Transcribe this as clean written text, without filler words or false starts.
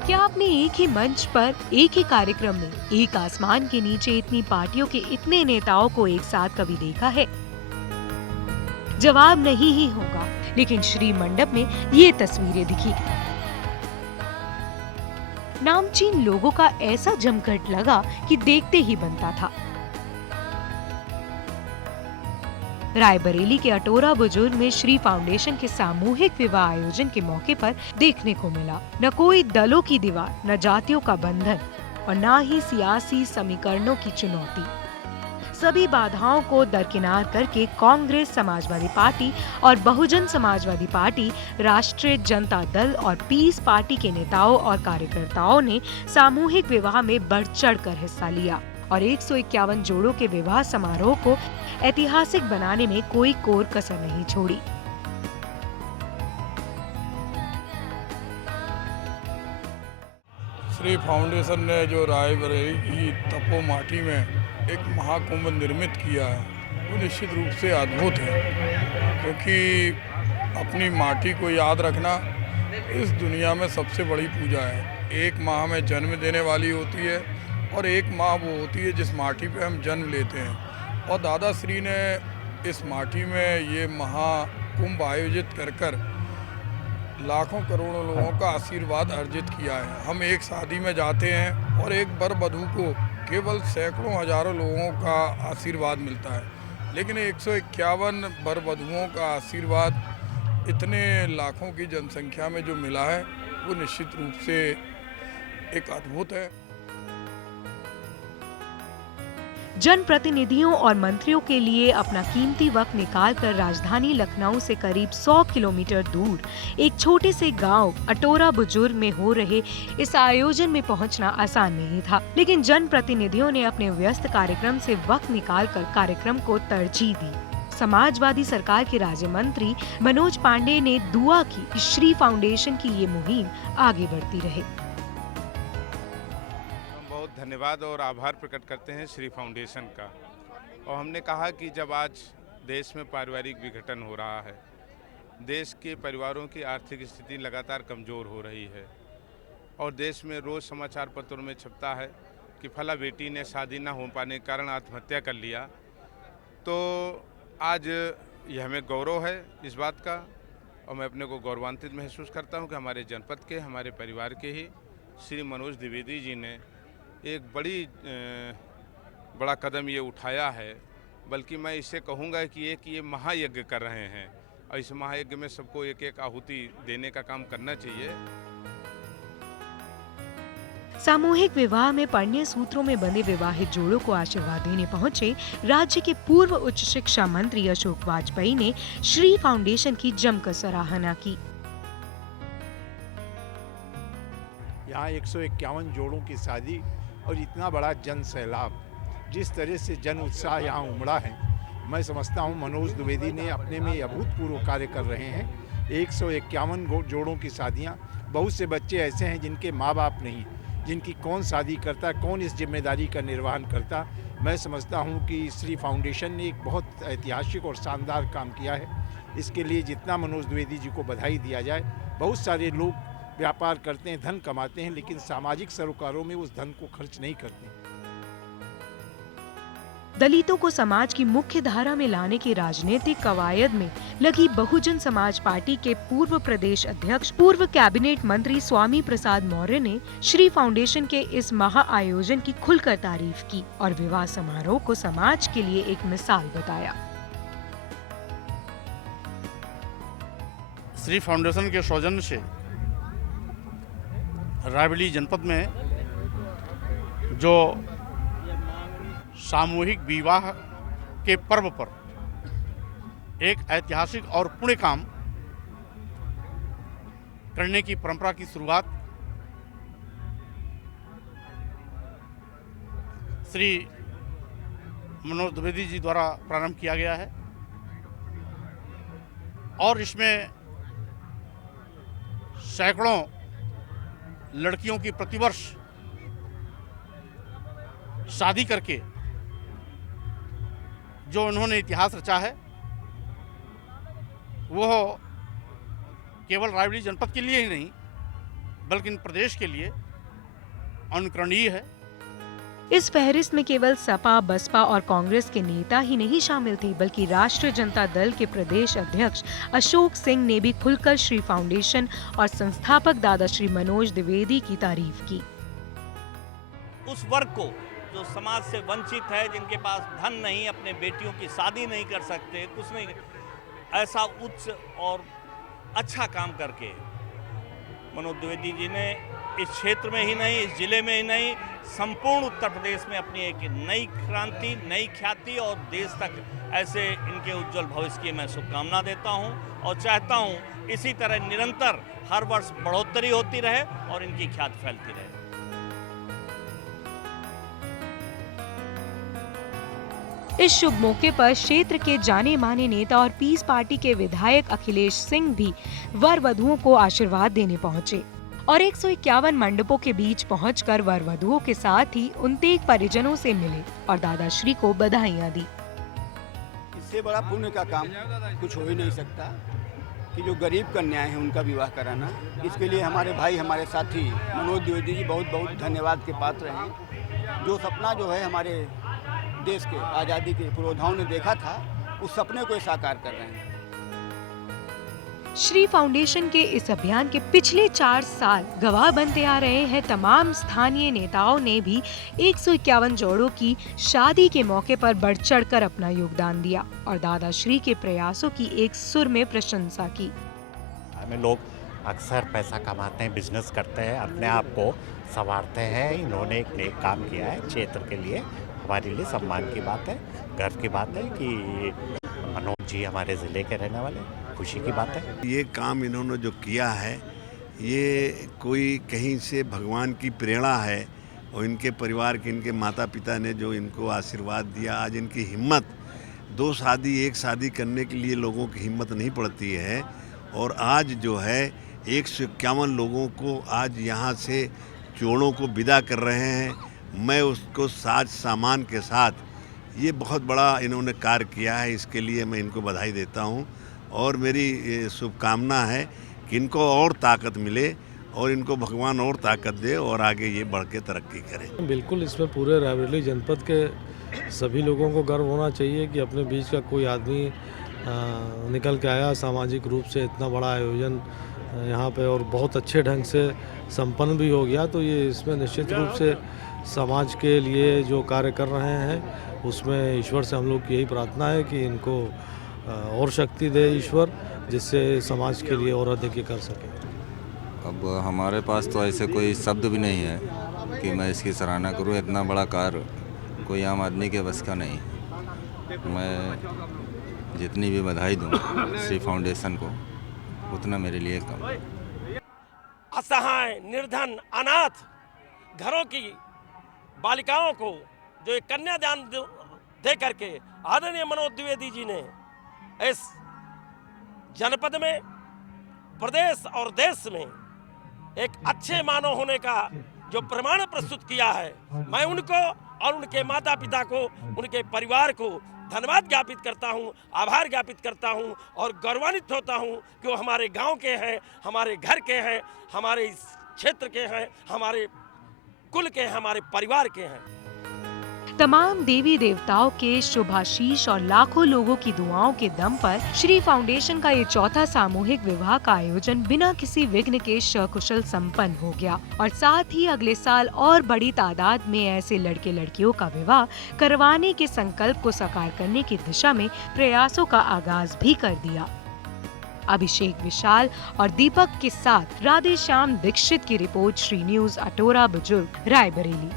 क्या आपने एक ही मंच पर एक ही कार्यक्रम में एक आसमान के नीचे इतनी पार्टियों के इतने नेताओं को एक साथ कभी देखा है? जवाब नहीं ही होगा, लेकिन श्री मंडप में ये तस्वीरें दिखी। नामचीन लोगों का ऐसा जमघट लगा कि देखते ही बनता था। रायबरेली के अटोरा बुजुर्ग में श्री फाउंडेशन के सामूहिक विवाह आयोजन के मौके पर देखने को मिला न कोई दलों की दीवार, न जातियों का बंधन और न ही सियासी समीकरणों की चुनौती। सभी बाधाओं को दरकिनार करके कांग्रेस, समाजवादी पार्टी और बहुजन समाजवादी पार्टी, राष्ट्रीय जनता दल और पीस पार्टी के नेताओं और कार्यकर्ताओं ने सामूहिक विवाह में बढ़ चढ़कर हिस्सा लिया और 151 जोड़ों के विवाह समारोह को ऐतिहासिक बनाने में कोई कोर कसर नहीं छोड़ी। श्री फाउंडेशन ने जो रायबरेली की तपो माटी में एक महाकुंभ निर्मित किया है वो निश्चित रूप से अद्भुत है, क्योंकि अपनी माटी को याद रखना इस दुनिया में सबसे बड़ी पूजा है। एक माँ हमें जन्म देने वाली होती है और एक माँ वो होती है जिस माटी पे हम जन्म लेते हैं। और दादा श्री ने इस माटी में ये महाकुंभ आयोजित कर लाखों करोड़ों लोगों का आशीर्वाद अर्जित किया है। हम एक शादी में जाते हैं और एक वर वधू को केवल सैकड़ों हजारों लोगों का आशीर्वाद मिलता है, लेकिन 151 वर वधुओं का आशीर्वाद इतने लाखों की जनसंख्या में जो मिला है वो निश्चित रूप से एक अद्भुत है। जनप्रतिनिधियों और मंत्रियों के लिए अपना कीमती वक्त निकालकर राजधानी लखनऊ से करीब 100 किलोमीटर दूर एक छोटे से गांव अटोरा बुजुर्ग में हो रहे इस आयोजन में पहुंचना आसान नहीं था, लेकिन जनप्रतिनिधियों ने अपने व्यस्त कार्यक्रम से वक्त निकालकर कार्यक्रम को तरजीह दी। समाजवादी सरकार के राज्य मंत्री मनोज पांडे ने दुआ की कि श्री फाउंडेशन की ये मुहिम आगे बढ़ती रहे। धन्यवाद और आभार प्रकट करते हैं श्री फाउंडेशन का। और हमने कहा कि जब आज देश में पारिवारिक विघटन हो रहा है, देश के परिवारों की आर्थिक स्थिति लगातार कमज़ोर हो रही है और देश में रोज़ समाचार पत्रों में छपता है कि फला बेटी ने शादी न हो पाने के कारण आत्महत्या कर लिया, तो आज यह हमें गौरव है इस बात का और मैं अपने को गौरवान्वित महसूस करता हूँ कि हमारे जनपद के, हमारे परिवार के ही श्री मनोज द्विवेदी जी ने एक बड़ा कदम ये उठाया है। बल्कि मैं इसे कहूँगा कि ये महायज्ञ कर रहे हैं और इस महायज्ञ में सबको एक एक आहुति देने का काम करना चाहिए। सामूहिक विवाह में पढ़ने सूत्रों में बंधे विवाहित जोड़ों को आशीर्वाद देने पहुंचे राज्य के पूर्व उच्च शिक्षा मंत्री अशोक वाजपेयी ने श्री फाउंडेशन की जमकर सराहना की। यहाँ 151 जोड़ों की शादी और इतना बड़ा जन सैलाब, जिस तरह से जन उत्साह यहाँ उमड़ा है, मैं समझता हूँ मनोज द्विवेदी ने अपने में अभूतपूर्व कार्य कर रहे हैं। 151 जोड़ों की शादियाँ, बहुत से बच्चे ऐसे हैं जिनके माँ बाप नहीं, जिनकी कौन शादी करता, कौन इस जिम्मेदारी का निर्वहन करता। मैं समझता हूँ कि श्री फाउंडेशन ने एक बहुत ऐतिहासिक और शानदार काम किया है। इसके लिए जितना मनोज द्विवेदी जी को बधाई दिया जाए। बहुत सारे लोग व्यापार करते हैं, धन कमाते हैं, लेकिन सामाजिक सरोकारों में उस धन को खर्च नहीं करते। दलितों को समाज की मुख्य धारा में लाने की राजनीतिक कवायद में लगी बहुजन समाज पार्टी के पूर्व प्रदेश अध्यक्ष, पूर्व कैबिनेट मंत्री स्वामी प्रसाद मौर्य ने श्री फाउंडेशन के इस महा आयोजन की खुलकर तारीफ की और विवाह समारोह को समाज के लिए एक मिसाल बताया। श्री फाउंडेशन के सौजन्य से रायबरेली जनपद में जो सामूहिक विवाह के पर्व पर एक ऐतिहासिक और पुण्य काम करने की परंपरा की शुरुआत श्री मनोज द्विवेदी जी द्वारा प्रारंभ किया गया है और इसमें सैकड़ों लड़कियों की प्रतिवर्ष शादी करके जो उन्होंने इतिहास रचा है वो केवल रायबरेली जनपद के लिए ही नहीं बल्कि प्रदेश के लिए अनुकरणीय है। इस फहरिस्त में केवल सपा, बसपा और कांग्रेस के नेता ही नहीं शामिल थे, बल्कि राष्ट्रीय जनता दल के प्रदेश अध्यक्ष अशोक सिंह ने भी खुलकर श्री फाउंडेशन और संस्थापक दादा श्री मनोज द्विवेदी की तारीफ की। उस वर्ग को जो समाज से वंचित है, जिनके पास धन नहीं, अपने बेटियों की शादी नहीं कर सकते, कुछ नहीं, ऐसा उच्च और अच्छा काम करके मनोज द्विवेदी जी ने इस क्षेत्र में ही नहीं, इस जिले में ही नहीं, संपूर्ण उत्तर प्रदेश में अपनी एक नई क्रांति, नई ख्याति और देश तक ऐसे इनके उज्जवल भविष्य की मैं शुभकामना देता हूं और चाहता हूं इसी तरह निरंतर हर वर्ष बढ़ोतरी होती रहे और इनकी ख्याति फैलती रहे। इस शुभ मौके पर क्षेत्र के जाने माने नेता और पीस पार्टी के विधायक अखिलेश सिंह भी वर वधुओं को आशीर्वाद देने पहुंचे और 151 मंडपों के बीच पहुंचकर वर वधुओं के साथ ही 29 परिजनों से मिले और दादाश्री को बधाइयां दी। इससे बड़ा पुण्य का काम कुछ हो ही नहीं सकता कि जो गरीब कन्याएं हैं उनका विवाह कराना। इसके लिए हमारे भाई, हमारे साथी मनोज द्विवेदी जी बहुत बहुत धन्यवाद के पात्र हैं। जो सपना जो है हमारे देश के आज़ादी के पुरोधाओं ने देखा था, उस सपने को साकार कर रहे हैं। श्री फाउंडेशन के इस अभियान के पिछले 4 साल गवाह बनते आ रहे हैं। तमाम स्थानीय नेताओं ने भी 151 जोड़ों की शादी के मौके पर बढ़ चढ़कर अपना योगदान दिया और दादाश्री के प्रयासों की एक सुर में प्रशंसा की। हमें लोग अक्सर पैसा कमाते हैं, बिजनेस करते हैं, अपने आप को संवारते हैं। इन्होंने एक नेक काम किया है क्षेत्र के लिए, हमारे लिए सम्मान की बात है, गर्व की बात है कि मनोज जी हमारे ज़िले के रहने वाले, खुशी की बात है। ये काम इन्होंने जो किया है, ये कोई कहीं से भगवान की प्रेरणा है और इनके परिवार के, इनके माता पिता ने जो इनको आशीर्वाद दिया। आज इनकी हिम्मत, 2 शादी 1 शादी करने के लिए लोगों की हिम्मत नहीं पड़ती है और आज जो है 151 लोगों को आज यहाँ से जोड़ों को विदा कर रहे हैं। मैं उसको साज सामान के साथ, ये बहुत बड़ा इन्होंने कार्य किया है, इसके लिए मैं इनको बधाई देता हूँ और मेरी शुभकामना है कि इनको और ताकत मिले और इनको भगवान और ताकत दे और आगे ये बढ़ के तरक्की करें। बिल्कुल, इसमें पूरे रायबरेली जनपद के सभी लोगों को गर्व होना चाहिए कि अपने बीच का कोई आदमी निकल के आया, सामाजिक रूप से इतना बड़ा आयोजन यहाँ पे और बहुत अच्छे ढंग से संपन्न भी हो गया। तो ये इसमें निश्चित रूप से समाज के लिए जो कार्य कर रहे हैं उसमें ईश्वर से हम लोग की यही प्रार्थना है कि इनको और शक्ति दे ईश्वर, जिससे समाज के लिए और अधिक कर सके। अब हमारे पास तो ऐसे कोई शब्द भी नहीं है कि मैं इसकी सराहना करूं। इतना बड़ा कार्य कोई आम आदमी के बस का नहीं। मैं जितनी भी बधाई दूं श्री फाउंडेशन को, उतना मेरे लिए कम है। असहाय, निर्धन, अनाथ घरों की बालिकाओं को जो एक कन्यादान दे करके आदरणीय मनोज द्विवेदी जी ने इस जनपद में, प्रदेश और देश में एक अच्छे मानव होने का जो प्रमाण प्रस्तुत किया है, मैं उनको और उनके माता पिता को, उनके परिवार को धन्यवाद ज्ञापित करता हूं, आभार ज्ञापित करता हूं और गौरवान्वित होता हूं कि वो हमारे गांव के हैं, हमारे घर के हैं, हमारे इस क्षेत्र के हैं, हमारे कुल के, हमारे परिवार के हैं। तमाम देवी देवताओं के शुभाशीष और लाखों लोगों की दुआओं के दम पर श्री फाउंडेशन का ये चौथा सामूहिक विवाह का आयोजन बिना किसी विघ्न के सकुशल संपन्न हो गया और साथ ही अगले साल और बड़ी तादाद में ऐसे लड़के लड़कियों का विवाह करवाने के संकल्प को साकार करने की दिशा में प्रयासों का आगाज भी कर दिया। अभिषेक विशाल और दीपक के साथ राधे श्याम दीक्षित की रिपोर्ट, श्री न्यूज़ अटोरा बुजुर्ग, रायबरेली।